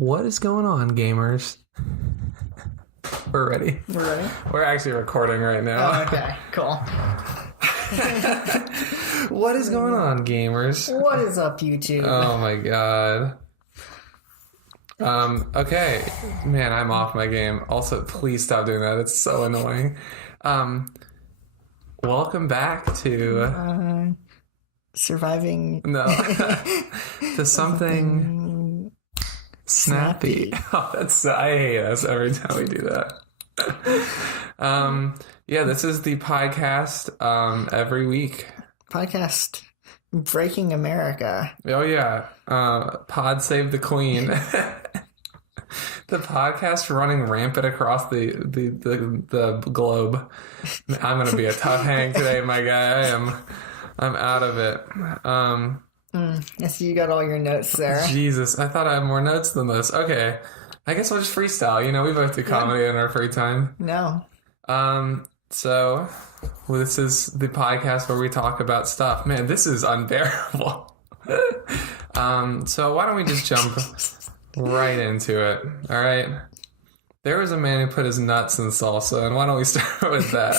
What is going on, gamers? We're ready. We're ready? We're actually recording right now. Oh, okay, cool. What is going on, gamers? What is up, YouTube? Oh my god. Okay. Man, I'm off my game. Also, please stop doing that. It's so annoying. Welcome back to... surviving... No. To something... Snappy. Oh, I hate us every time we do that. Yeah, this is the podcast every week. Podcast Breaking America. Oh yeah. Pod Save the Queen. The podcast running rampant across the globe. I'm gonna be a tough hang today, my guy. I'm out of it. I see you got all your notes there. Jesus, I thought I had more notes than this. Okay, I guess we'll just freestyle. You know, we both do comedy in our free time. No. So this is the podcast where we talk about stuff. Man, this is unbearable. So why don't we just jump right into it? All right. There was a man who put his nuts in salsa, and why don't we start with that?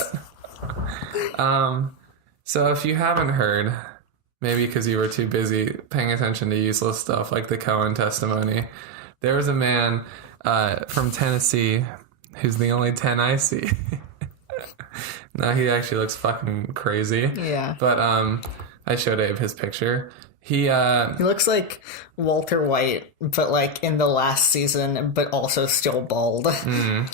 So if you haven't heard, maybe because you were too busy paying attention to useless stuff like the Cohen testimony, there was a man from Tennessee who's the only 10 I see. No, he actually looks fucking crazy. Yeah. But I showed Abe his picture. He looks like Walter White, but like in the last season, but also still bald. In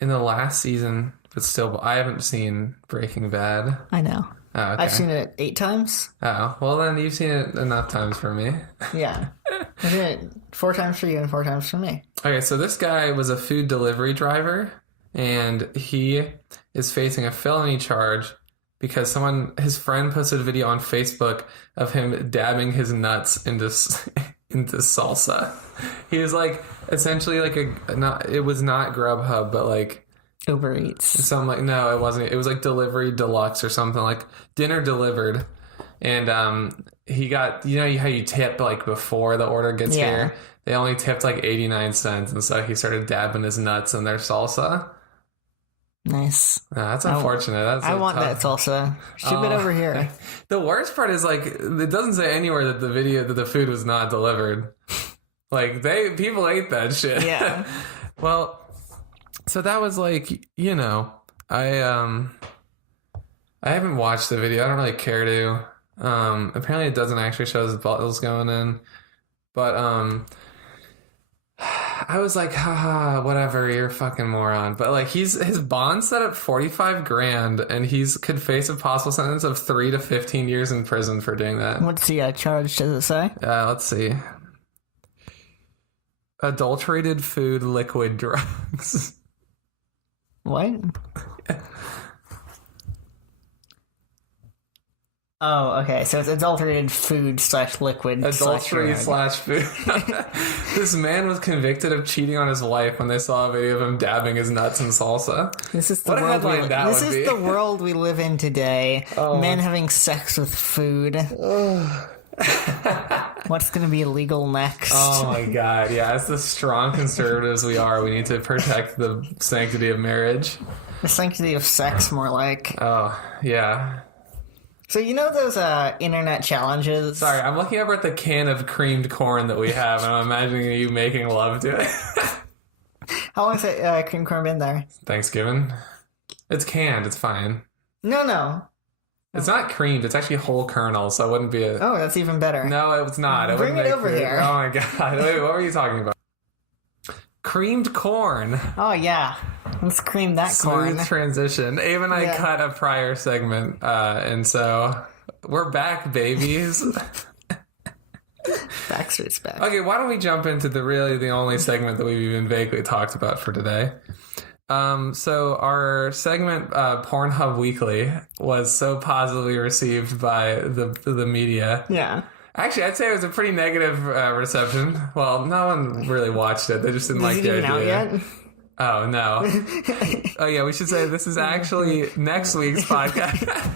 the last season, but still, I haven't seen Breaking Bad. I know. Oh, okay. I've seen it 8 times. Oh, well then you've seen it enough times for me. Yeah. I've seen it 4 times for you and 4 times for me. Okay, so this guy was a food delivery driver, and he is facing a felony charge because his friend posted a video on Facebook of him dabbing his nuts into salsa. He was like, essentially like it was not Grubhub, but like Uber Eats. No, it wasn't. It was like delivery deluxe or something, like dinner delivered. And he got, you know how you tip like before the order gets here? They only tipped like 89 cents, and so he started dabbing his nuts in their salsa. Nice. That's unfortunate. I want that salsa. Ship it over here. The worst part is like it doesn't say anywhere that the food was not delivered. Like people ate that shit. Yeah. Well, so that was like, you know, I haven't watched the video. I don't really care to. Apparently it doesn't actually show his bottles going in. But I was like, haha, whatever, you're a fucking moron. But like his bond's set at $45,000, and could face a possible sentence of 3 to 15 years in prison for doing that. What's the charge, does it say? Let's see. Adulterated food, liquid drugs. What? Oh, okay. So it's adulterated food / liquid. Adultery / food. This man was convicted of cheating on his wife when they saw a video of him dabbing his nuts in salsa. This is the what a world headline that would be. This is the world we live in today. Men having sex with food. What's going to be illegal next? Oh my god, yeah. As the strong conservatives we are, we need to protect the sanctity of marriage. The sanctity of sex, more like. Oh, yeah. So you know those internet challenges? Sorry, I'm looking over at the can of creamed corn that we have, and I'm imagining you making love to it. How long's that cream corn been there? Thanksgiving. It's canned, it's fine. No. It's not creamed, it's actually whole kernel, so it wouldn't be a... Oh, that's even better. No, it's not. Bring it over here. Oh my god. Wait, what were you talking about? Creamed corn. Oh, yeah. Let's cream that corn. Smooth transition. Abe and I cut a prior segment, and so we're back, babies. Backstreet's back. Okay, why don't we jump into the only segment that we've even vaguely talked about for today. So our segment, Pornhub Weekly, was so positively received by the media. Yeah. Actually, I'd say it was a pretty negative reception. Well, no one really watched it. They just didn't like the idea. Out yet? Oh, no. Oh, yeah, we should say this is actually next week's podcast.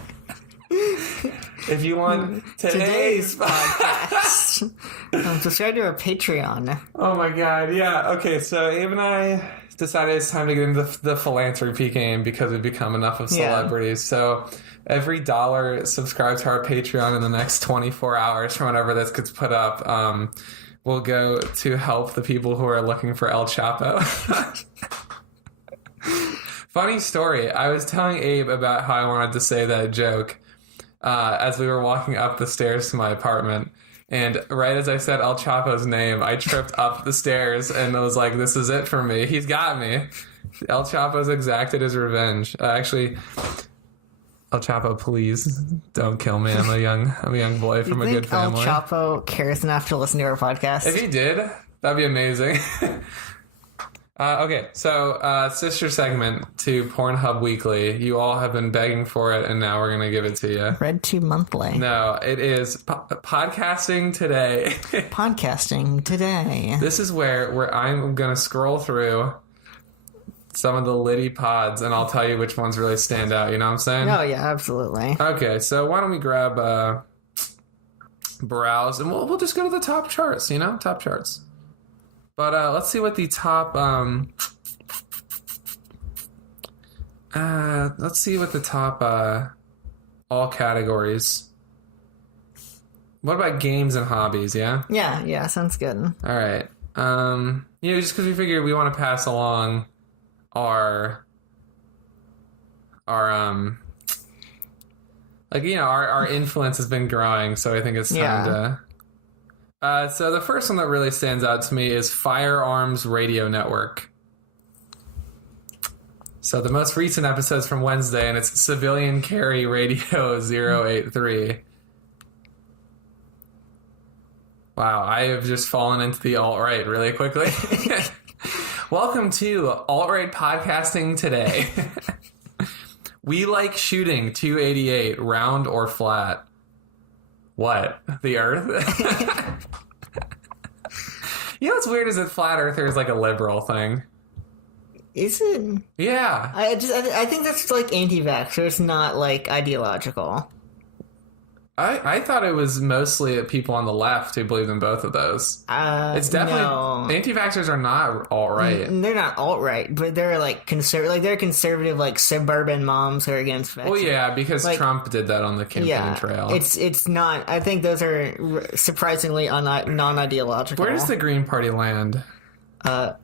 If you want today's podcast. Subscribe to our Patreon. Oh my god, yeah. Okay, so Abe and I decided it's time to get into the philanthropy game because we've become enough of celebrities. So every dollar subscribed to our Patreon in the next 24 hours from whenever this gets put up will go to help the people who are looking for El Chapo. Funny story. I was telling Abe about how I wanted to say that joke as we were walking up the stairs to my apartment. And right as I said El Chapo's name, I tripped up the stairs and I was like, this is it for me. He's got me. El Chapo's exacted his revenge. Actually, El Chapo, please don't kill me. I'm a young boy from a good family. El Chapo cares enough to listen to our podcast? If he did, that'd be amazing. Okay, so sister segment to Pornhub Weekly. You all have been begging for it, and now we're going to give it to you. RedTube Monthly. No, it is Podcasting Today. Podcasting Today. This is where I'm going to scroll through some of the Liddy pods, and I'll tell you which ones really stand out. You know what I'm saying? Oh, yeah, absolutely. Okay, so why don't we grab browse, and we'll just go to the top charts, top charts. But let's see what the top all categories. What about games and hobbies? Yeah. Yeah, sounds good. All right. Just because we figured we want to pass along our influence has been growing, so I think it's time to. So the first one that really stands out to me is Firearms Radio Network. So the most recent episode's from Wednesday, and it's Civilian Carry Radio 083. Wow, I have just fallen into the alt-right really quickly. Welcome to Alt-Right Podcasting Today. We like shooting 288, round or flat. What? The Earth? You know what's weird is that flat earther is like a liberal thing. Is it? Yeah. I think that's like anti-vaxxers, not like ideological. I thought it was mostly people on the left who believed in both of those. It's definitely no. Anti-vaxxers are not alt-right. They're not alt-right, but they're like conservative. Like they're conservative, like suburban moms who are against vaccines. Well, yeah, because Trump did that on the campaign trail. It's not. I think those are surprisingly non-ideological. Where does the Green Party land?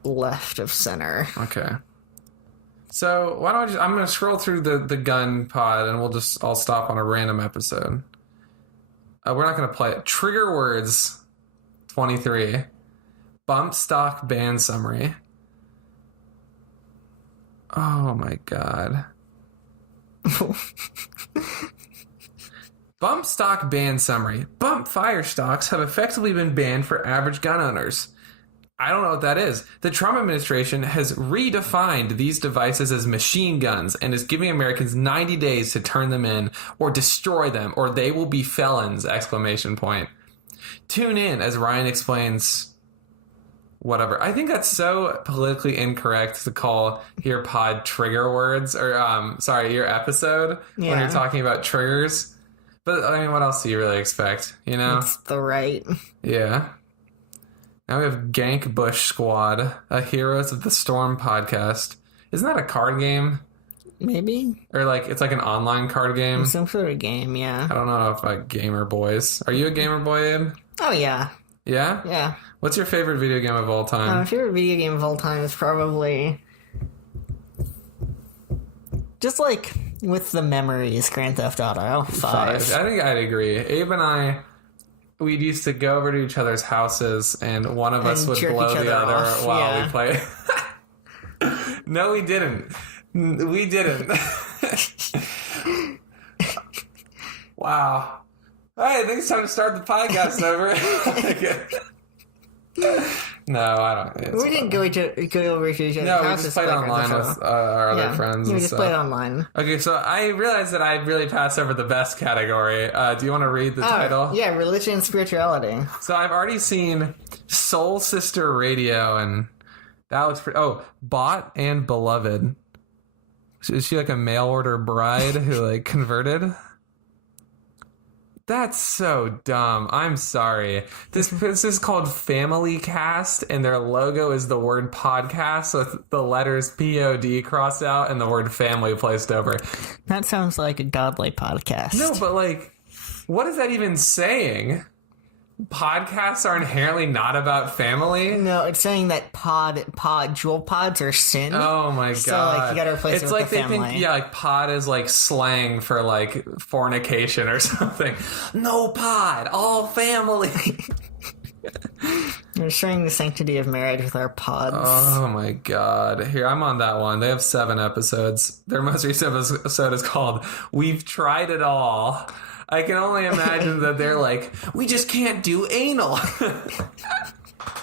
Left of center. Okay. So why don't I'm going to scroll through the gun pod, and I'll stop on a random episode. We're not going to play it. Trigger words 23. Bump stock ban summary. Oh my god. Bump stock ban summary. Bump fire stocks have effectively been banned for average gun owners. I don't know what that is. The Trump administration has redefined these devices as machine guns and is giving Americans 90 days to turn them in or destroy them, or they will be felons! ! Tune in as Ryan explains whatever. I think that's so politically incorrect to call your pod trigger words, or your episode when you're talking about triggers. But I mean, what else do you really expect? It's the right. Yeah. Now we have Gank Bush Squad, a Heroes of the Storm podcast. Isn't that a card game? Maybe. Or it's like an online card game? Some sort of game, yeah. I don't know if gamer boys. Are you a gamer boy, Abe? Oh, yeah. Yeah? Yeah. What's your favorite video game of all time? My favorite video game of all time is probably just with the memories, Grand Theft Auto 5. I think I'd agree. Abe and I, we used to go over to each other's houses, and one of us would blow the other while we played. No, we didn't. We didn't. Wow. All right, I think it's time to start the podcast over. No, I don't. We didn't go over to each other's No, we houses. just played online with our other friends. We just played online. Okay, so I realized that I'd really pass over the best category. Do you want to read the title? Yeah, religion and spirituality. So I've already seen Soul Sister Radio, and that looks pretty... Oh, Bought and Beloved. Is she like a mail order bride who converted? That's so dumb. I'm sorry. This is called Family Cast, and their logo is the word podcast with the letters POD crossed out and the word family placed over. That sounds like a godly podcast. No, but like, what is that even saying? Podcasts are inherently not about family? No, it's saying that jewel pods are sin. Oh my god. So, like, you gotta replace it with the family. Think, yeah, like pod is like slang for like fornication or something. No pod, all family. We're sharing the sanctity of marriage with our pods. Oh my god. Here, I'm on that one. They have 7 episodes. Their most recent episode is called We've Tried It All. I can only imagine that they're like, we just can't do anal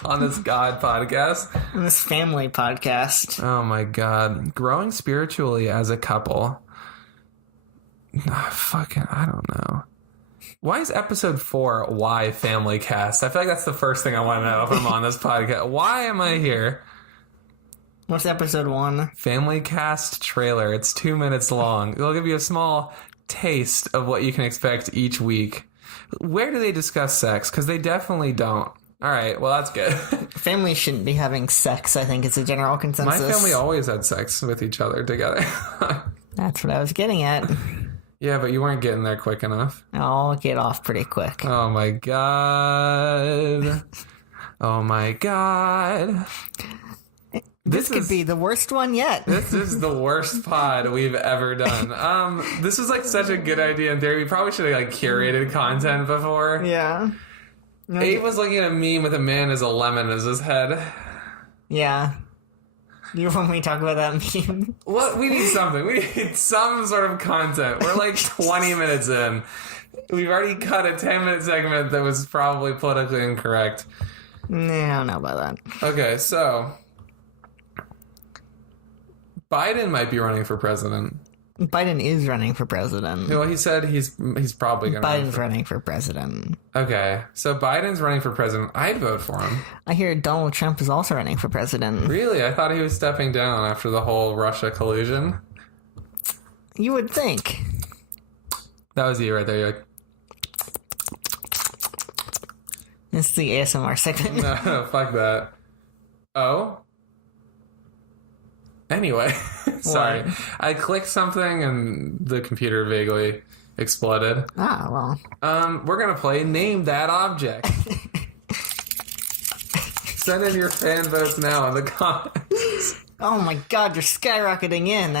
on this God podcast. On this family podcast. Oh my god. Growing spiritually as a couple. I don't know. Why is episode 4 why family cast? I feel like that's the first thing I want to know if I'm on this podcast. Why am I here? What's episode 1? Family cast trailer. It's 2 minutes long. It'll give you a small taste of what you can expect each week. Where do they discuss sex? Because they definitely don't. All right, well, that's good. Families shouldn't be having sex, I think, is a general consensus. My family always had sex with each other together. That's what I was getting at. Yeah, but you weren't getting there quick enough. I'll get off pretty quick. Oh my god. Oh my god. This could be the worst one yet. This is the worst pod we've ever done. This was like such a good idea in theory. We probably should have like curated content before. Yeah. Abe was looking at a meme with a man as a lemon as his head. Yeah. You want me to talk about that meme? What? We need something. We need some sort of content. We're like 20 minutes in. We've already cut a 10-minute segment that was probably politically incorrect. Nah, I don't know about that. Okay, so Biden might be running for president. Biden is running for president. Well, he said he's probably going to. Biden's running for president. Okay, so Biden's running for president. I'd vote for him. I hear Donald Trump is also running for president. Really? I thought he was stepping down after the whole Russia collusion. You would think. That was you right there. You're like, this is the ASMR segment. no, fuck that. Oh? Anyway, sorry. What? I clicked something and the computer vaguely exploded. Ah, well. We're gonna play Name That Object. Send in your fan votes now in the comments. Oh my god, you're skyrocketing in.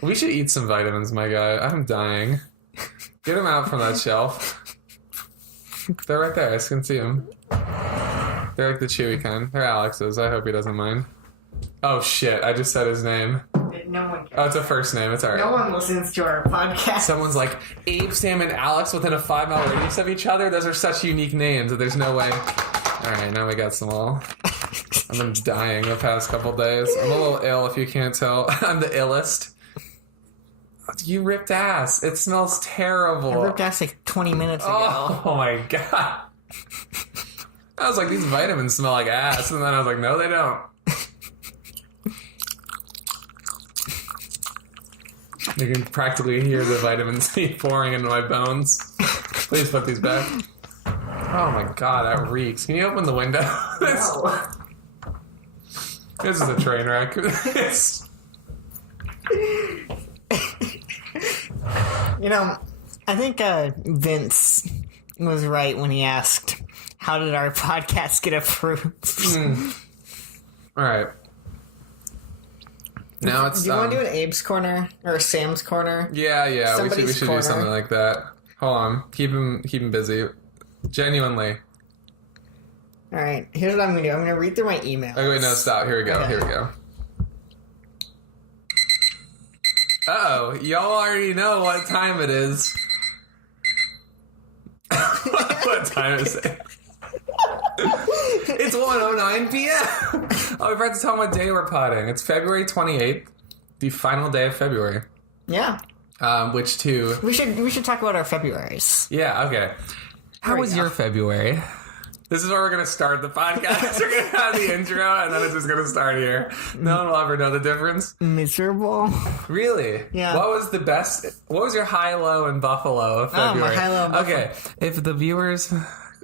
We should eat some vitamins, my guy. I'm dying. Get them out from that shelf. They're right there. I can see them. They're like the chewy kind. They're Alex's. I hope he doesn't mind. Oh shit, I just said his name. No one cares. Oh, it's a first name. It's alright. No one listens to our podcast. Someone's like, Abe, Sam, and Alex within a 5-mile radius of each other? Those are such unique names that there's no way. Alright, now we got some all. I've been dying the past couple days. I'm a little ill if you can't tell. I'm the illest. You ripped ass. It smells terrible. I ripped ass like 20 minutes ago. Oh my god. I was like, these vitamins smell like ass. And then I was like, no, they don't. You can practically hear the vitamin C pouring into my bones. Please put these back. Oh my god, that reeks. Can you open the window? No. This is a train wreck. You know, I think Vince was right when he asked, how did our podcast get approved? Alright. Now it's. Do you want to do an Abe's Corner or Sam's Corner? Yeah. We Somebody's should do corner. something like that. Hold on. Keep him busy. Genuinely. Alright, here's what I'm going to do. I'm going to read through my emails. Oh, wait, no, stop. Here we go. Okay. Here we go. Uh-oh. Y'all already know what time it is. What time is it? It's 1:09 p.m. Oh, we forgot to tell them what day we're potting. It's February 28th, the final day of February. Yeah. Which too... We should talk about our Februaries. Yeah, okay. How There we was go. your February? This is where we're going to start the podcast. We're going to have the intro, and then it's just going to start here. No one will ever know the difference. Miserable. Really? Yeah. What was the best? What was your high-low in Buffalo of February? Oh, my high-low in Buffalo. Okay, if the viewers...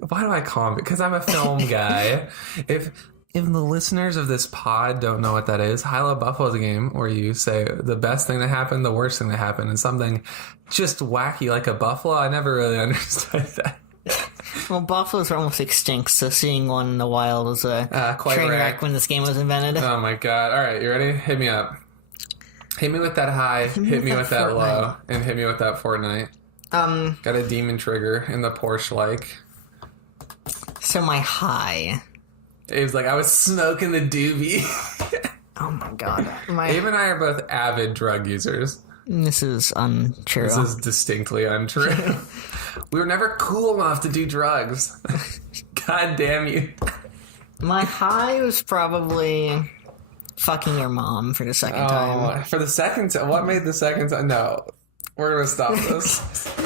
Why do I call them? Because I'm a film guy. If the listeners of this pod don't know what that is, high-low Buffalo is a game where you say the best thing that happened, the worst thing that happened, and something just wacky like a buffalo. I never really understood that. Well, buffaloes are almost extinct, so seeing one in the wild was a quite train rare. wreck when this game was invented. Oh my god. Alright, you ready? Hit me up. Hit me with that high, hit me with that low, and hit me with that Fortnite. Got a demon trigger in the Porsche like. So my high. Abe's like, I was smoking the doobie. Oh my god. Abe and I are both avid drug users. This is untrue. This is distinctly untrue. We were never cool enough to do drugs. God damn you. My high was probably fucking your mom for the second time. For the second time? What made the second time? No. We're going to stop this.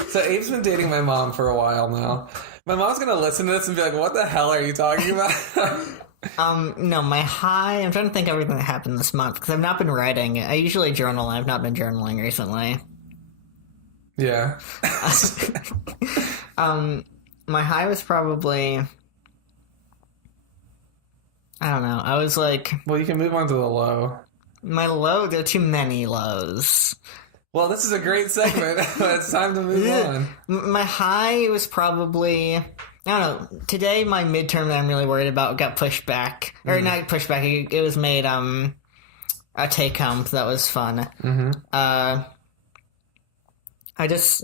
So Abe's been dating my mom for a while now. My mom's going to listen to this and be like, what the hell are you talking about? No, my high, I'm trying to think of everything that happened this month, because I've not been writing. I usually journal, and I've not been journaling recently. Yeah. My high was probably... I don't know. I was like... Well, you can move on to the low. My low, there are too many lows. Well, this is a great segment, but it's time to move on. My high was probably... I don't know. Today, my midterm that I'm really worried about got pushed back. Or not pushed back. It was made a take-home. So that was fun. Mm-hmm.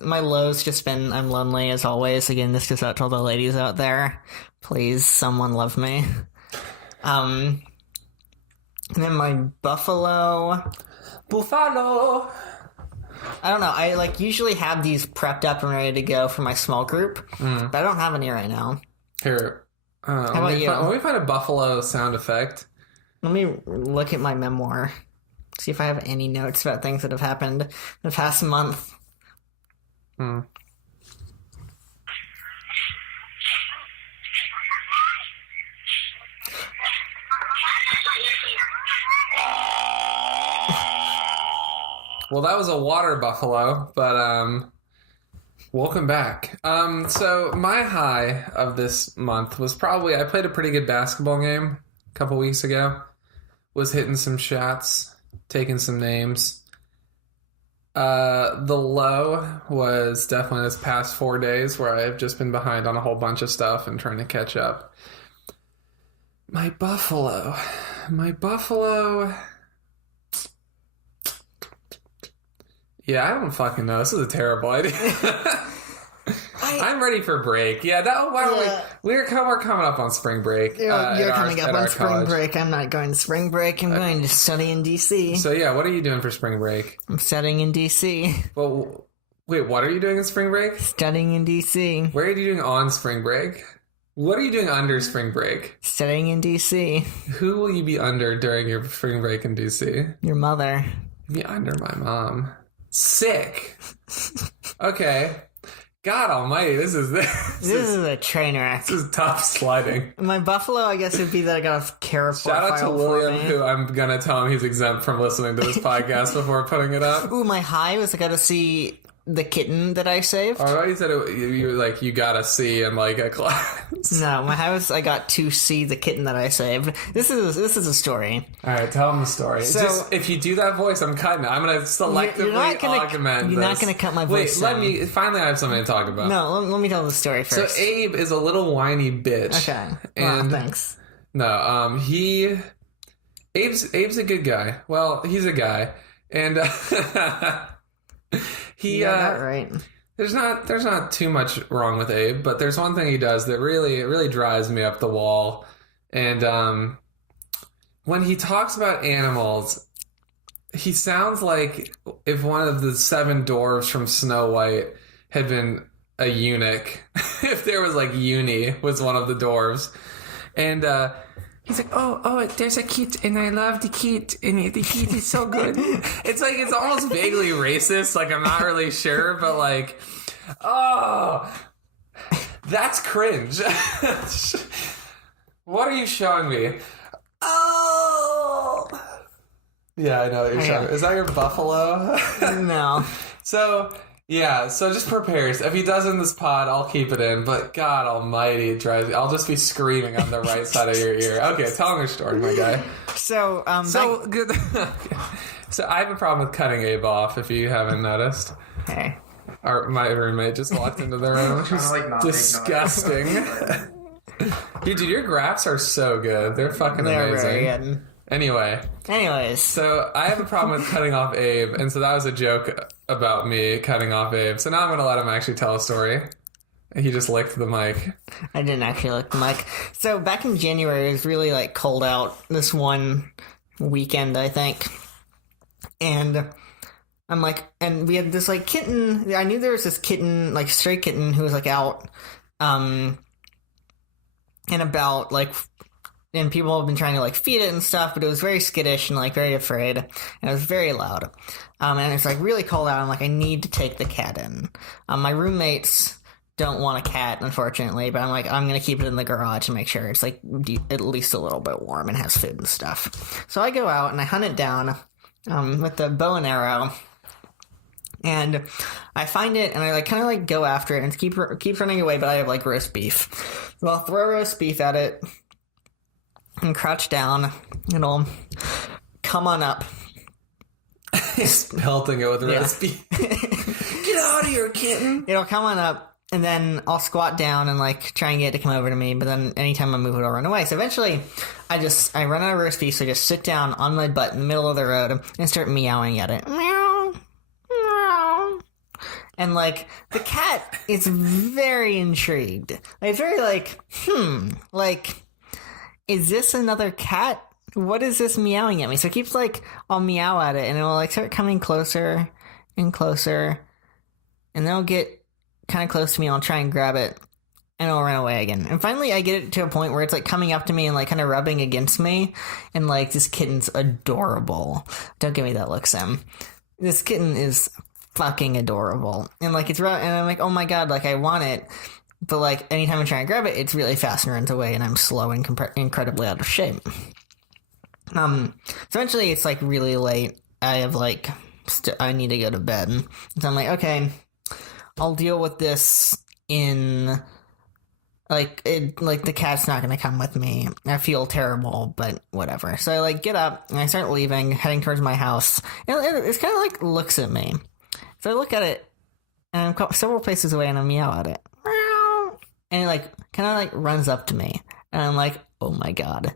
My low's just been, I'm lonely as always. Again, this goes out to all the ladies out there. Please, someone love me. And then my Buffalo. I don't know. I usually have these prepped up and ready to go for my small group, but I don't have any right now. Here. How about you? Let me find a Buffalo sound effect. Let me look at my memoir. See if I have any notes about things that have happened in the past month. Well, that was a water buffalo, but welcome back. So my high of this month was probably, I played a pretty good basketball game a couple weeks ago. Was hitting some shots, taking some names. The low was definitely this past 4 days where I've just been behind on a whole bunch of stuff and trying to catch up. My buffalo. Yeah, I don't fucking know. This is a terrible idea. I'm ready for break. Yeah, we're coming up on spring break. You're coming up on spring break. I'm not going to spring break. I'm going to study in D.C. So yeah, what are you doing for spring break? I'm studying in D.C. Well, wait, what are you doing in spring break? Studying in D.C. Where are you doing on spring break? What are you doing under spring break? Studying in D.C. Who will you be under during your spring break in D.C.? Your mother. Be under my mom. Sick. Okay. God almighty, this is a train wreck. This is tough sliding. My buffalo, I guess, would be that I got a care Shout out to William, who I'm gonna tell him he's exempt from listening to this podcast before putting it up. Ooh, my high was I got to see the kitten that I saved. Oh, I thought you said you were like, you got a C in like a class. No, my high was I got to see the kitten that I saved. This is a story. All right, tell him the story. So, just, if you do that voice, I'm cutting it. I'm going to selectively augment You're not going to cut my voice. Wait, finally I have something to talk about. No, let me tell the story first. So Abe is a little whiny bitch. Okay. And thanks. No, Abe's a good guy. Well, he's a guy. And that right. There's not too much wrong with Abe, but there's one thing he does that really drives me up the wall. And when he talks about animals, he sounds like if one of the 7 dwarves from Snow White had been a eunuch. If there was like Uni was one of the dwarves. And he's like, oh, there's a kid, and I love the kid, and the kid is so good. It's like, it's almost vaguely racist, like, I'm not really sure, but like, oh, that's cringe. What are you showing me? Oh! Yeah, I know what you're showing me. Is that your buffalo? No. So just prepare. If he does in this pod, I'll keep it in. But God almighty, it drives me. I'll just be screaming on the right side of your ear. Okay, tell me your story, my guy. So, good. So I have a problem with cutting Abe off, if you haven't noticed. Hey. My roommate just walked into the room. She's disgusting. Dude, your graphs are so good. They're fucking amazing. Very good. Anyways. So I have a problem with cutting off Abe, and so that was a joke about me cutting off Abe. So now I'm going to let him actually tell a story. He just licked the mic. I didn't actually lick the mic. So back in January, it was really like cold out this one weekend, I think. And I'm like, and we had this like kitten. I knew there was this kitten, like stray kitten, who was like out, and about like, and people have been trying to like feed it and stuff, but it was very skittish and like very afraid, and it was very loud. And it's like really cold out. I'm like, I need to take the cat in. My roommates don't want a cat, unfortunately, but I'm like, I'm gonna keep it in the garage and make sure it's like at least a little bit warm and has food and stuff. So I go out and I hunt it down with the bow and arrow. And I find it, and I like kind of like go after it, and it keeps running away. But I have like roast beef, so I'll throw roast beef at it, and crouch down. It'll come on up. He's pelting it with roast beef. Get out of here, kitten! It'll come on up, and then I'll squat down and like try and get it to come over to me. But then anytime I move it, it'll run away. So eventually, I run out of roast beef, so I just sit down on my butt in the middle of the road and start meowing at it. Meow. And, like, the cat is very intrigued. Like, it's very like, like, is this another cat? What is this meowing at me? So it keeps, like, I'll meow at it, and it'll, like, start coming closer and closer. And then it'll get kind of close to me, and I'll try and grab it, and it'll run away again. And finally, I get it to a point where it's, like, coming up to me and, like, kind of rubbing against me. And, like, this kitten's adorable. Don't give me that look, Sam. This kitten is fucking adorable, and like and I'm like, oh my god, like I want it, but like anytime I try and grab it, it's really fast and runs away, and I'm slow and incredibly out of shape. So eventually it's like really late. I have like I need to go to bed, so I'm like, okay, I'll deal with this in like the cat's not gonna come with me. I feel terrible, but whatever. So I like get up and I start leaving, heading towards my house, and it's kind of like looks at me. So I look at it, and I'm several paces away, and I meow at it. And it, like, kind of, like, runs up to me. And I'm like, oh, my God.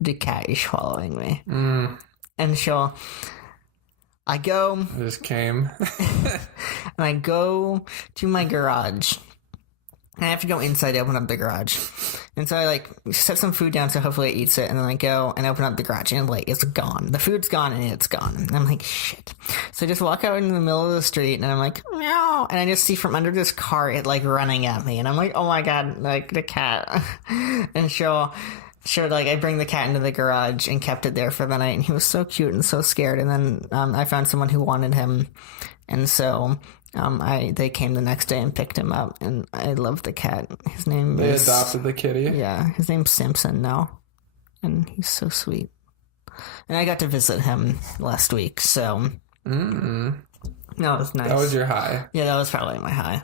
The cat is following me. And so I go... I just came. and I go to my garage. And I have to go inside to open up the garage. And so I, like, set some food down so hopefully it eats it. And then I go and open up the garage, and, like, it's gone. The food's gone, and it's gone. And I'm like, shit. So I just walk out into the middle of the street, and I'm like, meow. And I just see from under this car it, like, running at me. And I'm like, oh, my God, like, the cat. And so, like, I bring the cat into the garage and kept it there for the night. And he was so cute and so scared. And then I found someone who wanted him. And so... they came the next day and picked him up, and I love the cat. His name They is... adopted the kitty? Yeah, his name's Simpson now, and he's so sweet. And I got to visit him last week, so... No, it was nice. That was your high. Yeah, that was probably my high.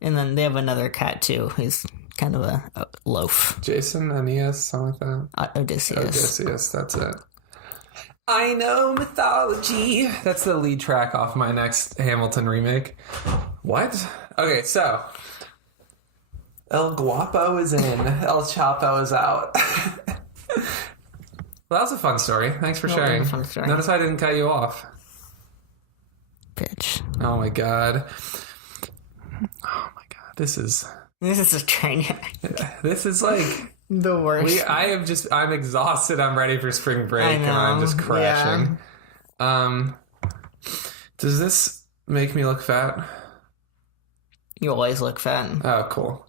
And then they have another cat, too, who's kind of a loaf. Jason, Aeneas, something like that? Odysseus, that's it. I know mythology. That's the lead track off my next Hamilton remake. What? Okay, so El Guapo is in. El Chapo is out. Well, that was a fun story. Thanks for sharing. Fun story. Notice I didn't cut you off. Bitch. Oh my god. Oh my god. This is a train wreck. This is like... The worst. I'm exhausted. I'm ready for spring break, I know, and I'm just crashing. Yeah. Does this make me look fat? You always look fat. Oh, cool.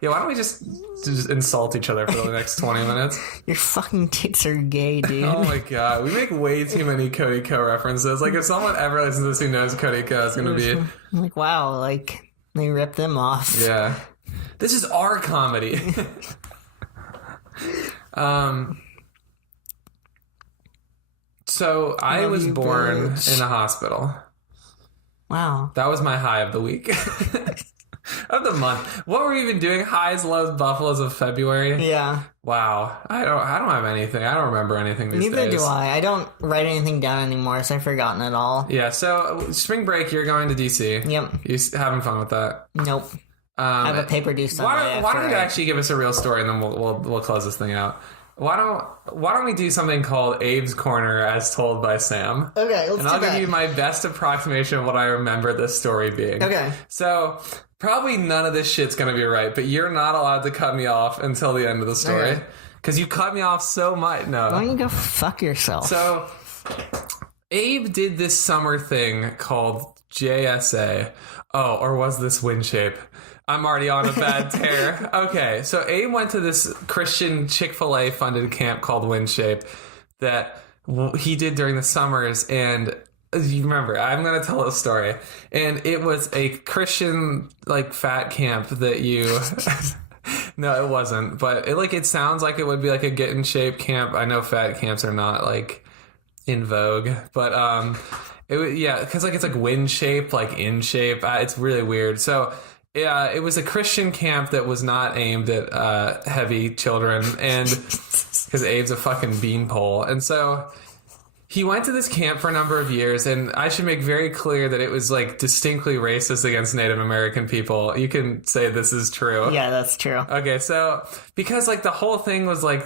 Yeah, why don't we just insult each other for the next 20 minutes? Your fucking tits are gay, dude. Oh my god, we make way too many Cody Co references. Like, if someone ever listens to this who knows Cody Co, it's gonna be... I'm like, wow, like, they ripped them off. Yeah. This is our comedy. So I Love was you, born bitch. in a hospital. Wow. That was my high of the week. Of the month. What were we even doing? Highs, lows, buffaloes of February? Yeah. Wow. I don't have anything. I don't remember anything these Neither days. do I. I don't write anything down anymore, so I've forgotten it all. Yeah, so spring break, you're going to DC. Yep. You having fun with that? Nope. I have a paper due Sunday. Why don't you actually give us a real story, and then we'll close this thing out. Why don't we do something called Abe's Corner as told by Sam? Okay, let's And do I'll that. give you my best approximation of what I remember this story being. Okay. So probably none of this shit's gonna be right, but you're not allowed to cut me off until the end of the story. Okay. Because you cut me off so much. No. Why don't you go fuck yourself? So Abe did this summer thing called JSA. Oh, or was this Wind Shape? I'm already on a bad tear. Okay, so Abe went to this Christian Chick-fil-A funded camp called Wind Shape that he did during the summers, and you remember, I'm going to tell a story. And it was a Christian, like, fat camp that you... No, it wasn't, but it sounds like it would be like a get in shape camp. I know fat camps are not, like, in vogue, but because it's like Wind Shape, like in shape. It's really weird. So yeah, it was a Christian camp that was not aimed at heavy children, and because Abe's a fucking beanpole, and so he went to this camp for a number of years, and I should make very clear that it was like distinctly racist against Native American people. You can say this is true. Yeah, that's true. Okay, so because like the whole thing was like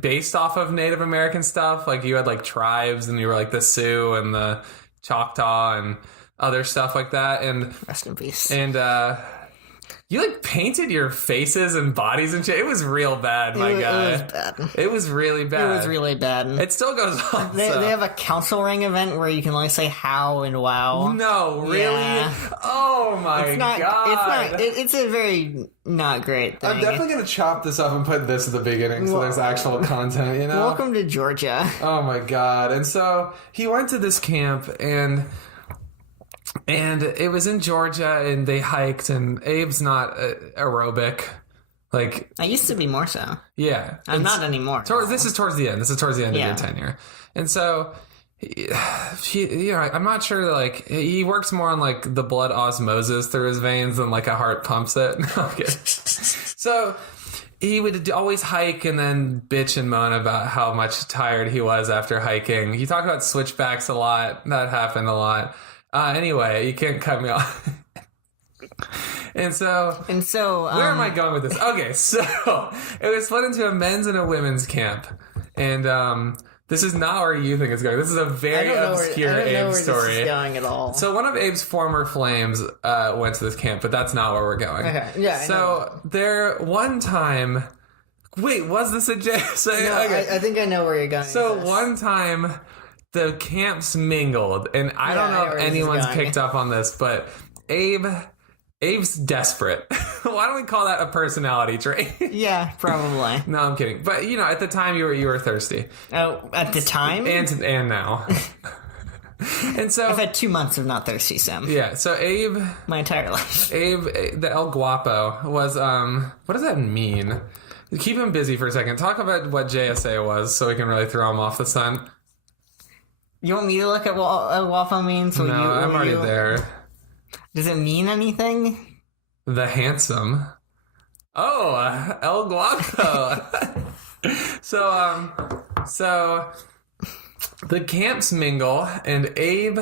based off of Native American stuff, like you had like tribes and you were like the Sioux and the Choctaw and other stuff like that, and Rest in peace. you like painted your faces and bodies and shit. It was real bad, my guy. It was bad. It was really bad. It was really bad. It still goes on. They have a council ring event where you can only say how and wow. No, really? Yeah. Oh my It's not. god! It's a very not great thing. I'm definitely gonna chop this up and put this at the beginning so there's actual content. You know. Welcome to Georgia. Oh my god! And so he went to this camp and it was in Georgia, and they hiked, and Abe's not aerobic. Like, I used to be more so. yeah. I'm not anymore. This is towards the end. This is towards the end Yeah. of your tenure. And so, I'm not sure, like, he works more on, like, the blood osmosis through his veins than, like, a heart pumps it. Okay. So, he would always hike and then bitch and moan about how much tired he was after hiking. He talked about switchbacks a lot. That happened a lot. Anyway, you can't cut me off. And so where am I going with this? Okay, so it was split into a men's and a women's camp. And this is not where you think it's going. This is a very obscure Abe story. This is going at all. So one of Abe's former flames went to this camp, but that's not where we're going. Okay, yeah. I So there one time... Wait, was this a JSA? No, Okay. I think I know where you're going. So with this. one time, the camps mingled, and I don't I know know if where this is anyone's going. picked up on this, but Abe's desperate. Why don't we call that a personality trait? Yeah, probably. No, I'm kidding. But at the time you were thirsty, Oh, at the time, and now, and so I've had 2 months of not thirsty, Sam. yeah. So Abe, My entire life. the El Guapo was what does that mean? Keep him busy for a second. Talk about what JSA was, so we can really throw him off the scent. You want me to look at what El Guapo means? No, I'm already there. Does it mean anything? The handsome. Oh, El Guapo. So the camps mingle, and Abe.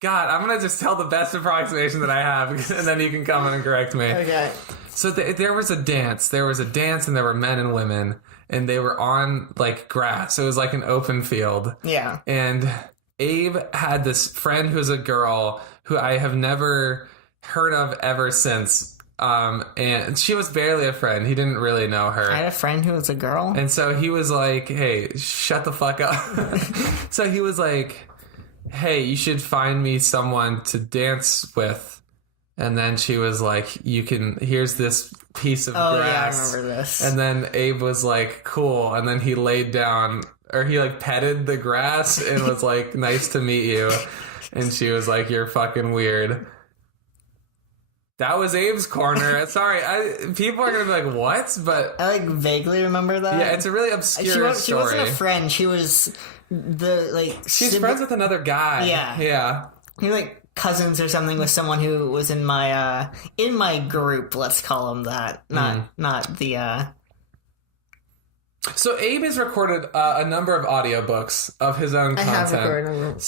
God, I'm gonna just tell the best approximation that I have, and then you can come in and correct me. Okay. So there was a dance. There was a dance, and there were men and women, and they were on like grass. It was like an open field. Yeah. And Abe had this friend who's a girl who I have never heard of ever since. And she was barely a friend. He didn't really know her. I had a friend who was a girl. And so he was like, hey, shut the fuck up. So he was like, hey, you should find me someone to dance with. And then she was like, here's this piece of Oh, grass. yeah, I remember this. And then Abe was like, cool. And then he laid down, or he like petted the grass and was like, nice to meet you. And she was like, you're fucking weird. That was Abe's corner. Sorry, people are gonna be like, "What?" But I vaguely remember that. yeah, it's a really obscure story. She wasn't a friend. She was She's friends with another guy. Yeah. Yeah. You're cousins or something with someone who was in my group. Let's call them that. Not the. So Abe has recorded a number of audiobooks of his own content. I have recorded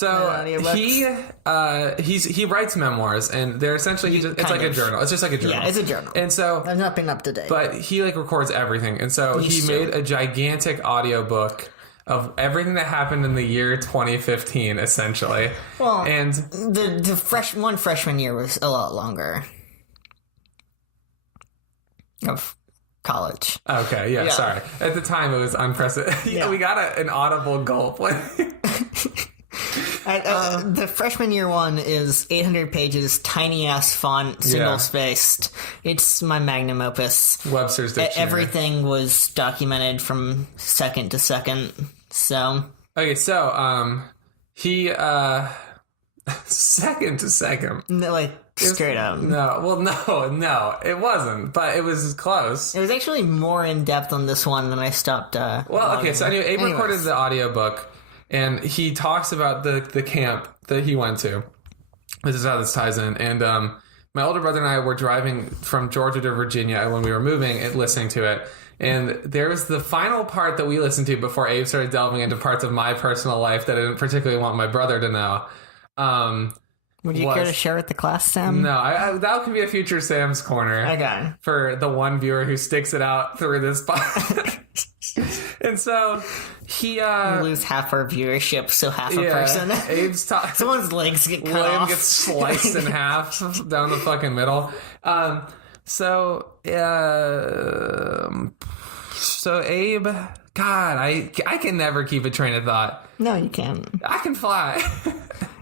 He writes memoirs, and they're essentially it's like a journal. It's just like a journal. Yeah, it's a journal. And so I've not been up to date. But he records everything, and so he made a gigantic audiobook of everything that happened in the year 2015, essentially. Well, and the freshman year was a lot longer. Of college. Okay, yeah, sorry. At the time, it was unprecedented. Yeah, we got an audible gulp. The freshman year one is 800 pages, tiny ass font, single spaced. It's my magnum opus. Webster's Dictionary. Everything was documented from second to second. So okay, so he second to second, straight up. No, it wasn't, but it was close. It was actually more in depth on this one than I stopped. Okay, so anyway, Abe recorded the audiobook, and he talks about the camp that he went to. This is how this ties in. And my older brother and I were driving from Georgia to Virginia when we were moving and listening to it. And there was the final part that we listened to before Abe started delving into parts of my personal life that I didn't particularly want my brother to know. Would you care to share with the class, Sam? No, that could be a future Sam's Corner. Okay. For the one viewer who sticks it out through this podcast. And so he we lose half our viewership, so half a person. Abe's someone's legs get cut William off. Gets sliced in half down the fucking middle. So Abe, God, I can never keep a train of thought. No, you can't. I can fly.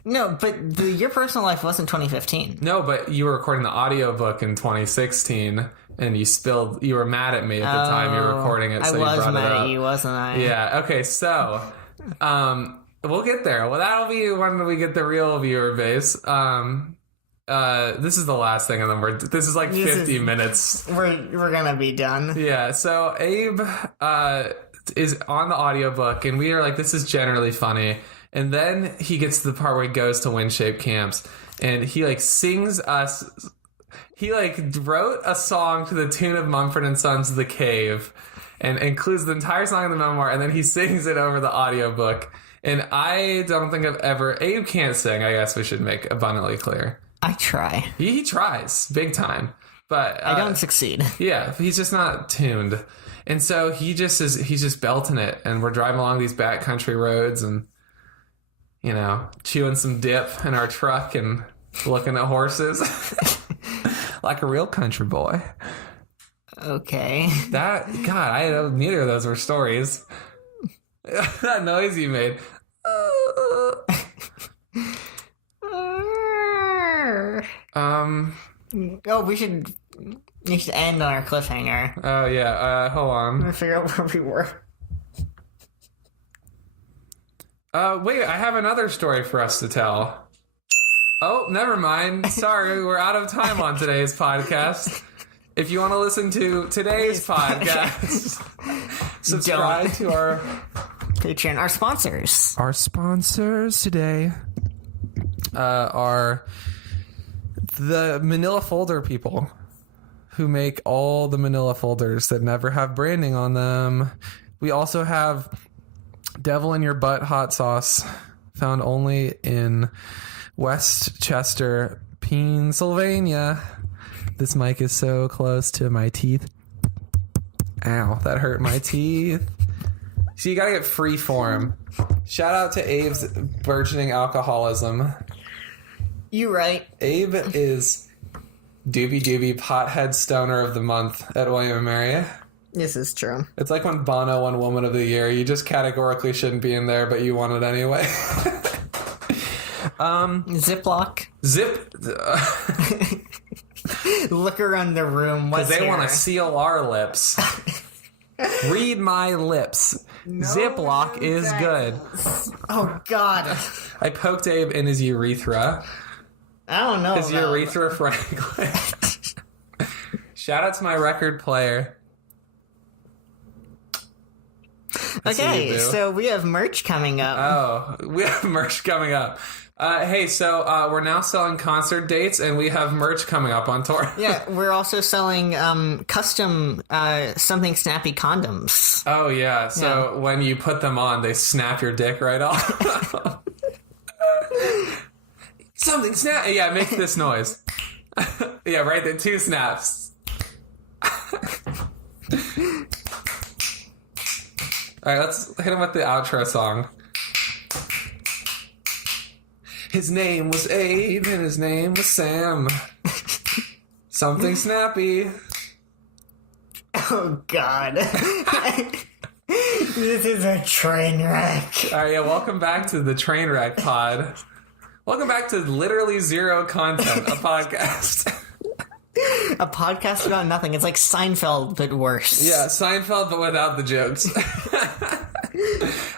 No, but your personal life wasn't 2015. No, but you were recording the audiobook in 2016, and you were mad at me at the time you were recording it, so I was you brought mad it up. at you, wasn't I? Yeah, okay, so, we'll get there. Well, that'll be when we get the real viewer base. This is the last thing, and then this is 50 minutes. We're gonna be done. Yeah, so Abe, is on the audiobook, and we are like, this is generally funny. And then he gets to the part where he goes to Wind-Shaped Camps, and he sings us. He wrote a song to the tune of Mumford & Sons' "The Cave," and includes the entire song in the memoir, and then he sings it over the audiobook. And I don't think I've ever. Abe can't sing. I guess we should make abundantly clear. I try. He tries big time, but I don't succeed. Yeah, he's just not tuned, and so he's just belting it, and we're driving along these backcountry roads and. Chewing some dip in our truck and looking at horses. Like a real country boy. Okay. Neither of those were stories. That noise you made. We should end on our cliffhanger. Oh, yeah. Hold on. I'm gonna figure out where we were. Wait, I have another story for us to tell. Oh, never mind. Sorry, we're out of time on today's podcast. If you want to listen to today's podcast, subscribe to our Patreon. Our sponsors. Our sponsors today are the Manila Folder people who make all the Manila folders that never have branding on them. We also have Devil in Your Butt hot sauce, found only in Westchester, Pennsylvania. This mic is so close to my teeth. Ow, that hurt my teeth. So you gotta get free form. Shout out to Abe's burgeoning alcoholism. You right. Abe is doobie pothead stoner of the month at William & Mary. This is true. It's like when Bono won Woman of the Year. You just categorically shouldn't be in there, but you won it anyway. Ziploc. Look around the room. Because they want to seal our lips. Read my lips. No, Ziploc is good. Oh, God. I poked Abe in his urethra. I don't know. His urethra Franklin. Shout out to my record player. Okay, so we have merch coming up. Oh, we have merch coming up. Hey, so we're now selling concert dates, and we have merch coming up on tour. Yeah, we're also selling custom something snappy condoms. Oh, yeah. So when you put them on, they snap your dick right off. Something snap. Yeah, make this noise. Yeah, right. The 2 snaps. All right, let's hit him with the outro song. His name was Abe and his name was Sam. Something snappy. Oh, God. This is a train wreck. All right, yeah, welcome back to the Train Wreck Pod. Welcome back to literally zero content, a podcast. A podcast about nothing. It's like Seinfeld, but worse. Yeah, Seinfeld, but without the jokes.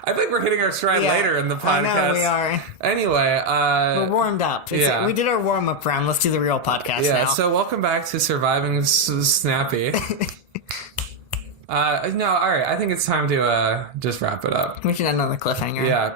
I think we're hitting our stride later in the podcast. I know we are. Anyway, we're warmed up. We did our warm-up round. Let's do the real podcast now. So welcome back to Surviving Snappy. No, all right. I think it's time to just wrap it up. We should end on the cliffhanger. Yeah.